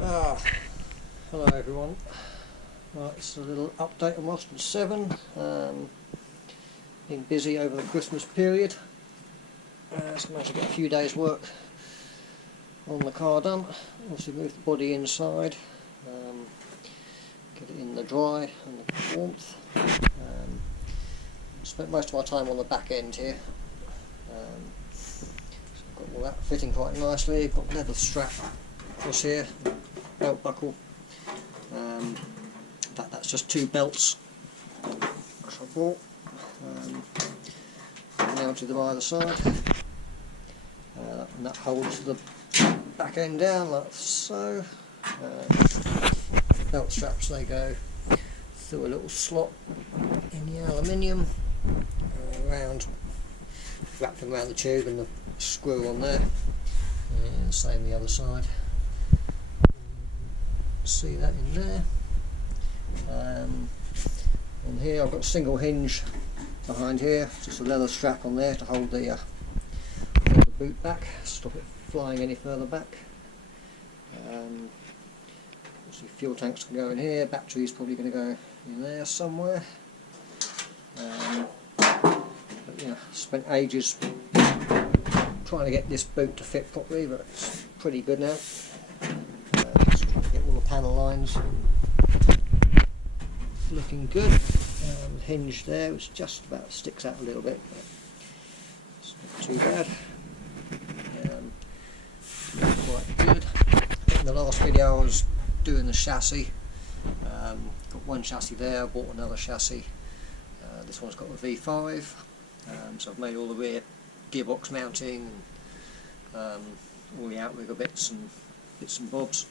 Hello everyone. Right, it's a little update on Mustang 7. Been busy over the Christmas period. So managed to get a few days work on the car done. Also moved the body inside, get it in the dry and the warmth. Spent most of my time on the back end here. So I've got all that fitting quite nicely. Got leather strap across here, belt buckle. That's just two belts which I bought. Mounted them either side, and that holds the back end down like so. Belt straps, they go through a little slot in the aluminium, wrapped around the tube and the screw on there, and same the other side. See that in there. On here I've got a single hinge behind here, just a leather strap on there to hold the boot back, stop it flying any further back. Obviously fuel tanks can go in here, battery's probably going to go in there somewhere. But yeah, spent ages trying to get this boot to fit properly, but it's pretty good now. Just trying to get all the panel lines looking good. The hinge there, which just about sticks out a little bit, but it's not too bad. Quite good. In the last video I was doing the chassis. Got one chassis there, bought another chassis. This one's got a V5, so I've made all the rear gearbox mounting, all the outrigger bits and bobs.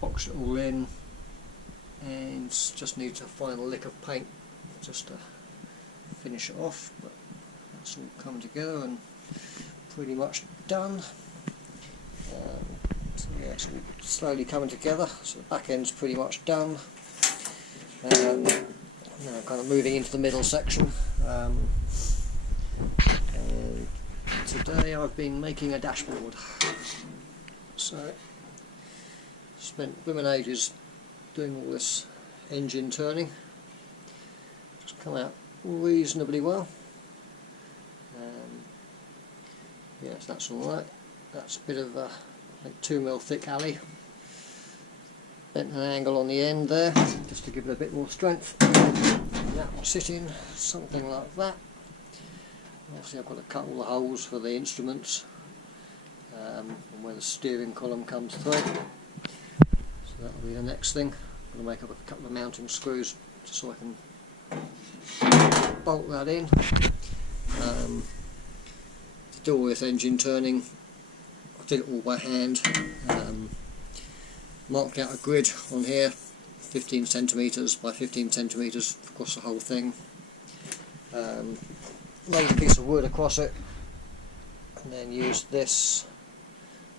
Boxed it all in, and just needs a final lick of paint just to finish it off, but that's all come together and pretty much done. So yeah, it's all slowly coming together, so the back end's pretty much done. Now I'm kind of moving into the middle section. And today I've been making a dashboard. So spent blooming ages doing all this engine turning. Just come out reasonably well. Yes, that's alright. That's a bit of a 2mm thick alley. Bent an angle on the end there just to give it a bit more strength. And that will sit in something like that. Obviously I've got to cut all the holes for the instruments and where the steering column comes through. So that'll be the next thing. I'm going to make up a couple of mounting screws just so I can bolt that in. To do all this engine turning, I did it all by hand. Marked out a grid on here, 15 centimetres by 15 centimetres across the whole thing. Laid a piece of wood across it, and then used this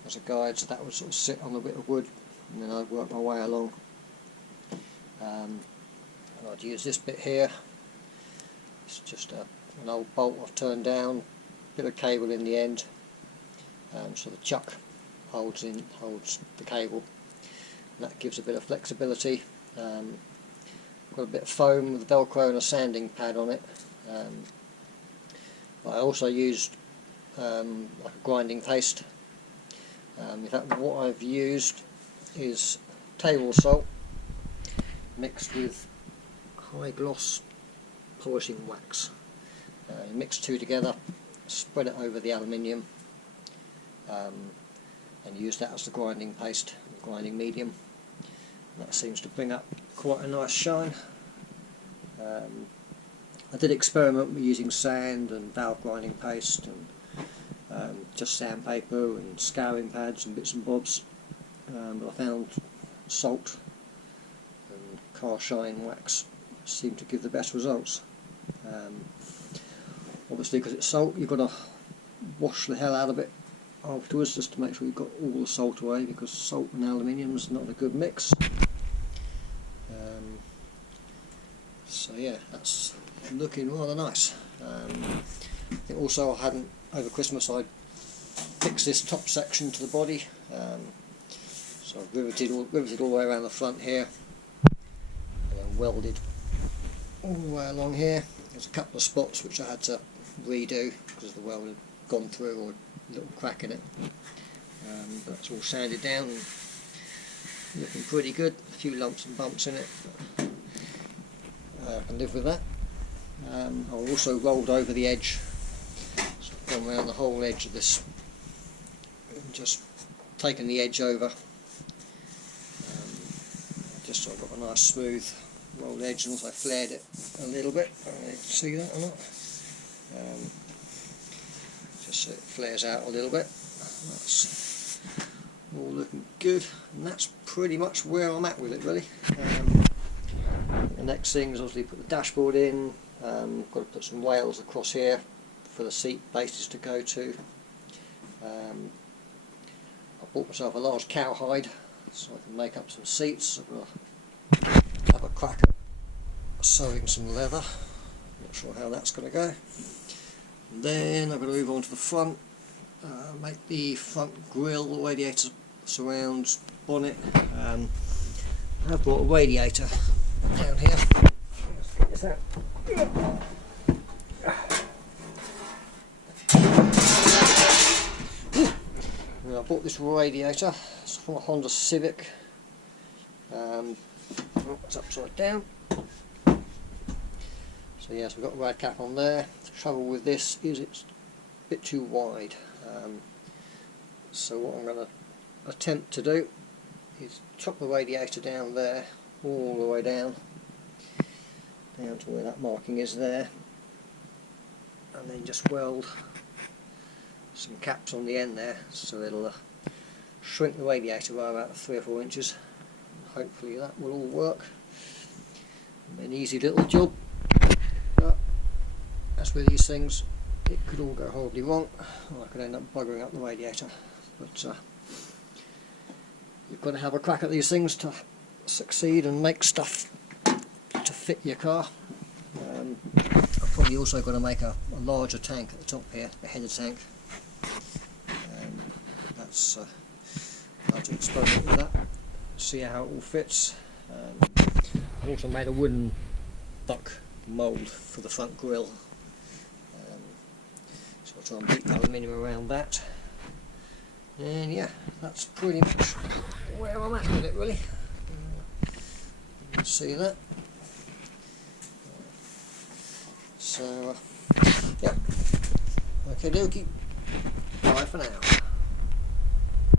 as a guide, so that would sort of sit on a bit of wood, and then I'd work my way along. I'd use this bit here. It's just an old bolt I've turned down, bit of cable in the end, so the chuck holds the cable, and that gives a bit of flexibility. Got a bit of foam with velcro and a sanding pad on it. I also used like a grinding paste. In fact, what I've used is table salt mixed with high gloss polishing wax. You mix two together, spread it over the aluminium, and use that as the grinding paste, the grinding medium. And that seems to bring up quite a nice shine. I did experiment with using sand and valve grinding paste and just sandpaper and scouring pads and bits and bobs, but I found salt and car shine wax seem to give the best results. Obviously, because it's salt, you've got to wash the hell out of it afterwards just to make sure you've got all the salt away, because salt and aluminium is not a good mix. So yeah, that's looking rather nice. I think also I hadn't, over Christmas I fixed this top section to the body, So I've riveted all the way around the front here, and then welded all the way along here. There's a couple of spots which I had to redo because the weld had gone through or a little crack in it. But that's all sanded down and looking pretty good. A few lumps and bumps in it, but I can live with that. I've also rolled over the edge, so I've gone around the whole edge of this and just taken the edge over, just so I've got a nice smooth rolled edge, and also flared it a little bit. I don't know if you can see that or not. Just so it flares out a little bit. That's all looking good, and that's pretty much where I'm at with it really. The next thing is obviously put the dashboard in. Got to put some rails across here for the seat bases to go to. I bought myself a large cowhide so I can make up some seats. I'm going to have a crack at sewing some leather. Not sure how that's going to go. And then I'm going to move on to the front. Make the front grille, the radiator surrounds, bonnet. I've brought a radiator down here. Let's get this out. I bought this radiator. It's from a Honda Civic. It's upside down. So yes, we've got a rad cap on there. The trouble with this is it's a bit too wide. So what I'm going to attempt to do is chop the radiator down there, all the way down to where that marking is there, and then just weld some caps on the end there, so it'll shrink the radiator by about 3 or 4 inches. Hopefully that will all work. An easy little job, but as with these things, it could all go horribly wrong. I could end up buggering up the radiator, but you've got to have a crack at these things to succeed and make stuff to fit your car. I've probably also got to make a larger tank at the top here, a header tank. That's how to experiment with that, see how it all fits. I've also made a wooden buck mould for the front grille, so I'll try and beat the aluminium around that. And yeah, that's pretty much where I'm at with it really. You can see that. So yeah, okay dokie, bye for now.